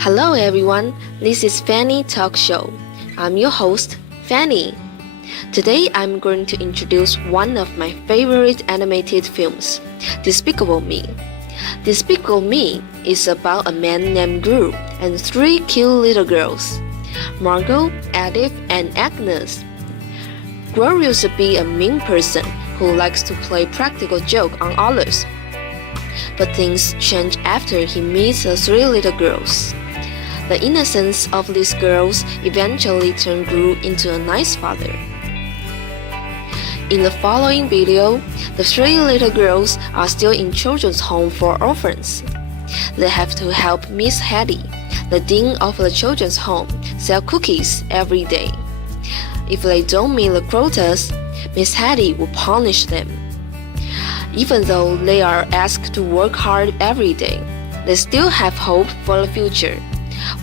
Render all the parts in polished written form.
Hello everyone, this is Fanny Talk Show. I'm your host, Fanny. Today I'm going to introduce one of my favorite animated films, Despicable Me. Despicable Me is about a man named Gru and three cute little girls, Margot, Edith, and Agnes. Gru used to be a mean person who likes to play practical jokes on others. But things change after he meets the three little girls. The innocence of these girls eventually turned Gru into a nice father. In the following video, the three little girls are still in children's home for orphans. They have to help Miss Hattie, the dean of the children's home, sell cookies every day. If they don't meet the quotas, Miss Hattie will punish them. Even though they are asked to work hard every day, they still have hope for the future,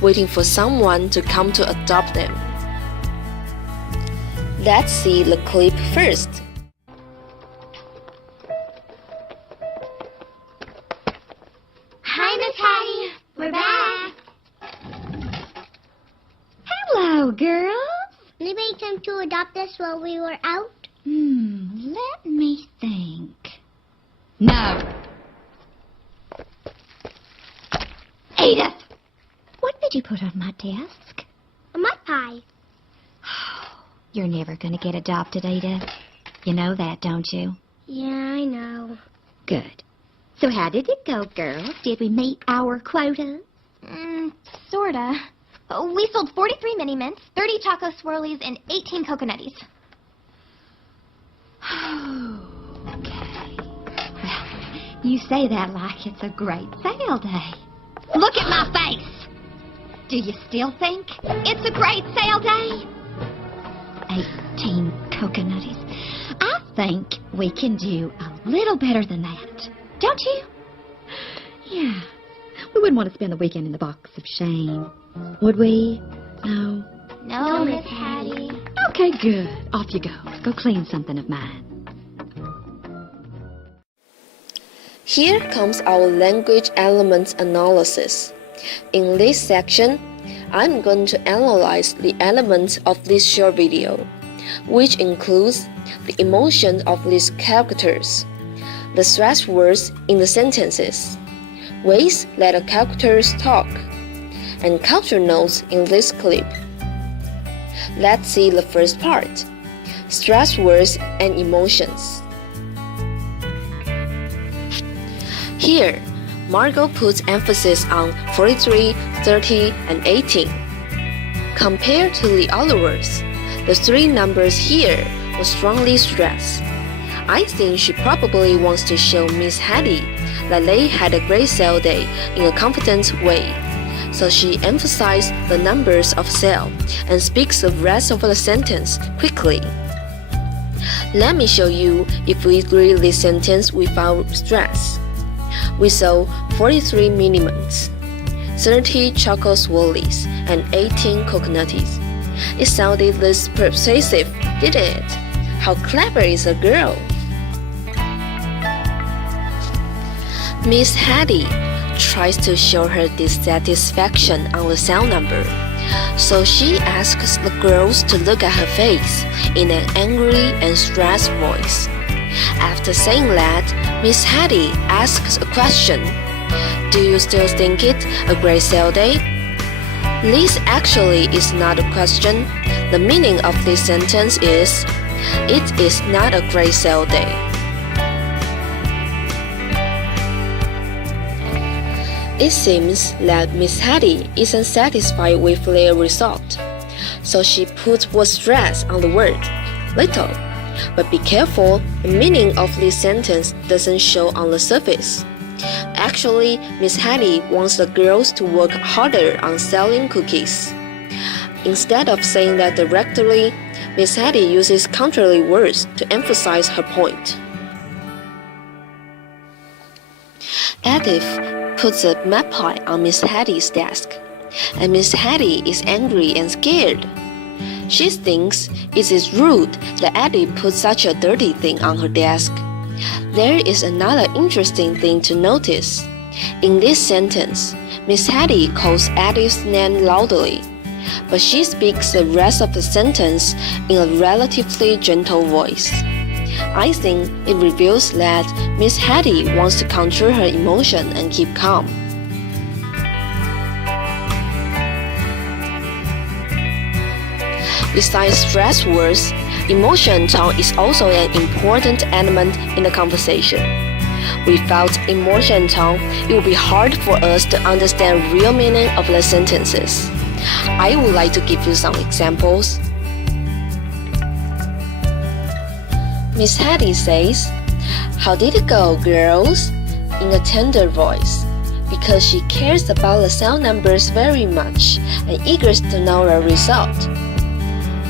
waiting for someone to come to adopt them. Let's see the clip first. Hi, Miss Hattie. We're back. Hello, girls. Anybody came to adopt us while we were out? Let me think. No. Edith, what did you put on my desk? A mud pie. You're never going to get adopted, Edith. You know that, don't you? Yeah, I know. Good. So how did it go, girls? Did we meet our quota? Sorta. We sold 43 mini mints, 30 choco swirlies, and 18 coconutties. Okay. Well, you say that like it's a great sale day. Look at my face! Do you still think it's a great sale day? 18 coconutties. I think we can do a little better than that. Don't you? Yeah. We wouldn't want to spend the weekend in the box of shame, would we? No? No, Miss Hattie. Okay, good. Off you go. Go clean something of mine. Here comes our language elements analysis. In this section, I'm going to analyze the elements of this short video, which includes the emotion of these characters, the stress words in the sentences, ways that the characters talk, and culture notes in this clip. Let's see the first part, stress words and emotions. Here, Margot puts emphasis on 43, 30, and 18. Compared to the other words, the three numbers here were strongly stressed. I think she probably wants to show Miss Hattie that they had a great sale day in a confident way. So she emphasized the numbers of sale and speaks the rest of the sentence quickly. Let me show you if we read this sentence without stress. We sold 43 mini mints, 30 choco swirlies, and 18 coconutties. It sounded less persuasive, didn't it? How clever is a girl? Miss Hattie tries to show her dissatisfaction on the sale number, so she asks the girls to look at her face in an angry and stressed voice. After saying that, Miss Hattie asks a question. Do you still think it a great sale day? This actually is not a question. The meaning of this sentence is, it is not a great sale day. It seems that Miss Hattie isn't satisfied with their result, so she puts more stress on the word, little. But be careful, the meaning of this sentence doesn't show on the surface. Actually, Miss Hattie wants the girls to work harder on selling cookies. Instead of saying that directly, Miss Hattie uses contrary words to emphasize her point. Edith puts a mud pie on Miss Hattie's desk, and Miss Hattie is angry and scared. She thinks it is rude that Edith put such a dirty thing on her desk. There is another interesting thing to notice. In this sentence, Miss Hattie calls Eddie's name loudly, but she speaks the rest of the sentence in a relatively gentle voice. I think it reveals that Miss Hattie wants to control her emotion and keep calm. Besides stress words, emotion tone is also an important element in the conversation. Without emotion tone, it would be hard for us to understand real meaning of the sentences. I would like to give you some examples. Miss Hattie says, "How did it go, girls?" in a tender voice, because she cares about the cell numbers very much and eager to know the result.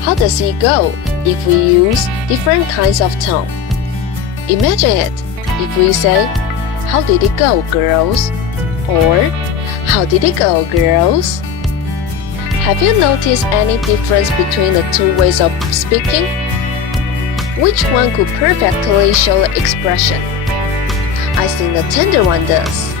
How does it go if we use different kinds of tone? Imagine it if we say, "How did it go, girls?" or "How did it go, girls?" Have you noticed any difference between the two ways of speaking? Which one could perfectly show the expression? I think the tender one does.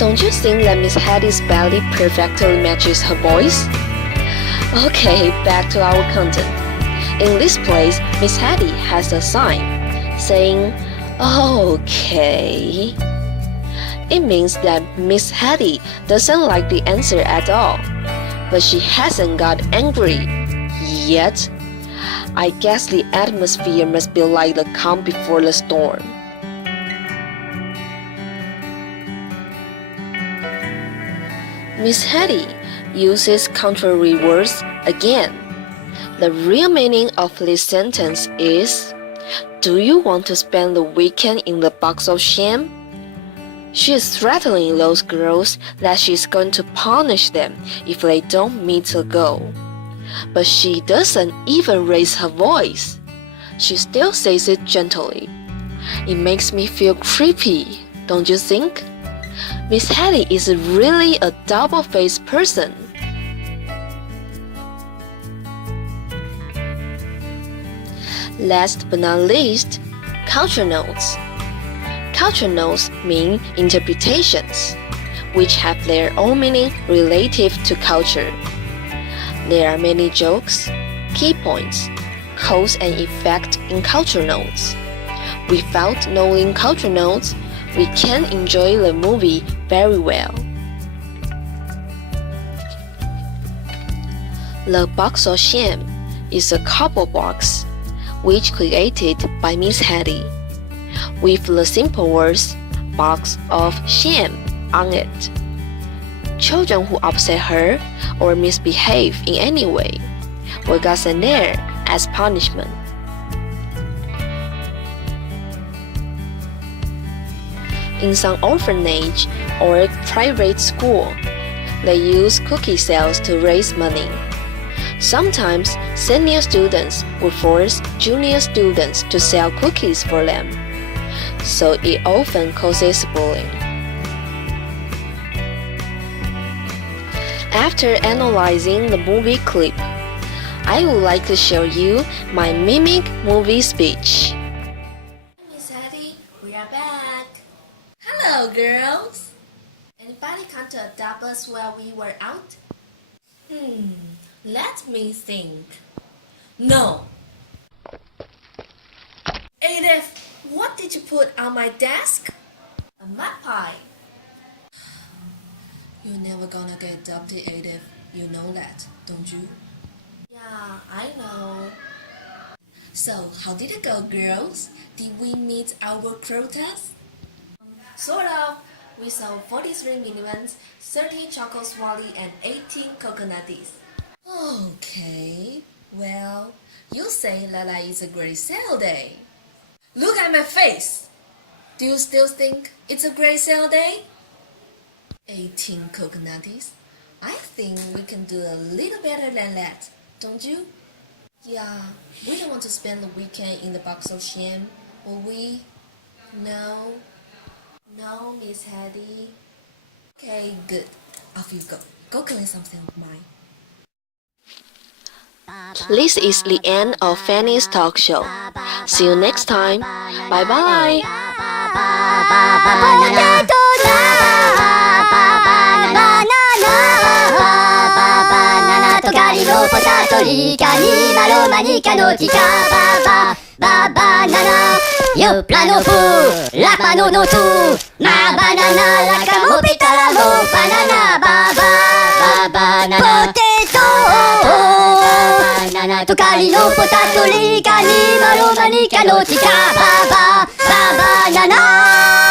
Don't you think that Miss Hattie's belly perfectly matches her voice? Okay, back to our content. In this place, Miss Hattie has a sign saying, "Okay." It means that Miss Hattie doesn't like the answer at all, but she hasn't got angry yet. I guess the atmosphere must be like the calm before the storm. Miss Hattie uses contrary words again. The real meaning of this sentence is, "Do you want to spend the weekend in the box of shame?" She is threatening those girls that she's going to punish them if they don't meet her goal. But she doesn't even raise her voice. She still says it gently. It makes me feel creepy, don't you think? Miss Hattie is really a double-faced person. Last but not least, culture notes. Culture notes mean interpretations, which have their own meaning relative to culture. There are many jokes, key points, cause and effect in culture notes. Without knowing culture notes, we can't enjoy the movie very well. The box of shame is a cardboard box, which created by Miss Hattie, with the simple words "box of shame" on it. Children who upset her or misbehave in any way will get sent there as punishment. In some orphanage or private school, they use cookie sales to raise money. Sometimes senior students will force junior students to sell cookies for them, so it often causes bullying. After analyzing the movie clip, I would like to show you my mimic movie speech. Miss Hattie, we are back. Hello, girls. Anybody come to adopt us while we were out? Let me think. No. Edith, what did you put on my desk? A mud pie. You're never gonna get adopted, Edith. You know that, don't you? Yeah, I know. So, how did it go, girls? Did we meet our quotas? Sort of. We sold 43 mini-mints, 30 chocolate swirly, and 18 coconutties. Okay, well, you say that it's a great sale day. Look at my face! Do you still think it's a great sale day? 18 coconutties? I think we can do a little better than that, don't you? Yeah, we don't want to spend the weekend in the box of shame, will we? No. No, Miss Hattie. Okay, good. Off you go. Go collect something of mine. This is the end of Fanny's talk show. See you next time. Bye bye. トカリのポタトリカニマロマニカのティカバナナヨプラノフラパノノトマバナナラカモピタラモバナナバナナポテトバナナトカリのポタトリカニマロマニカのティカバナナ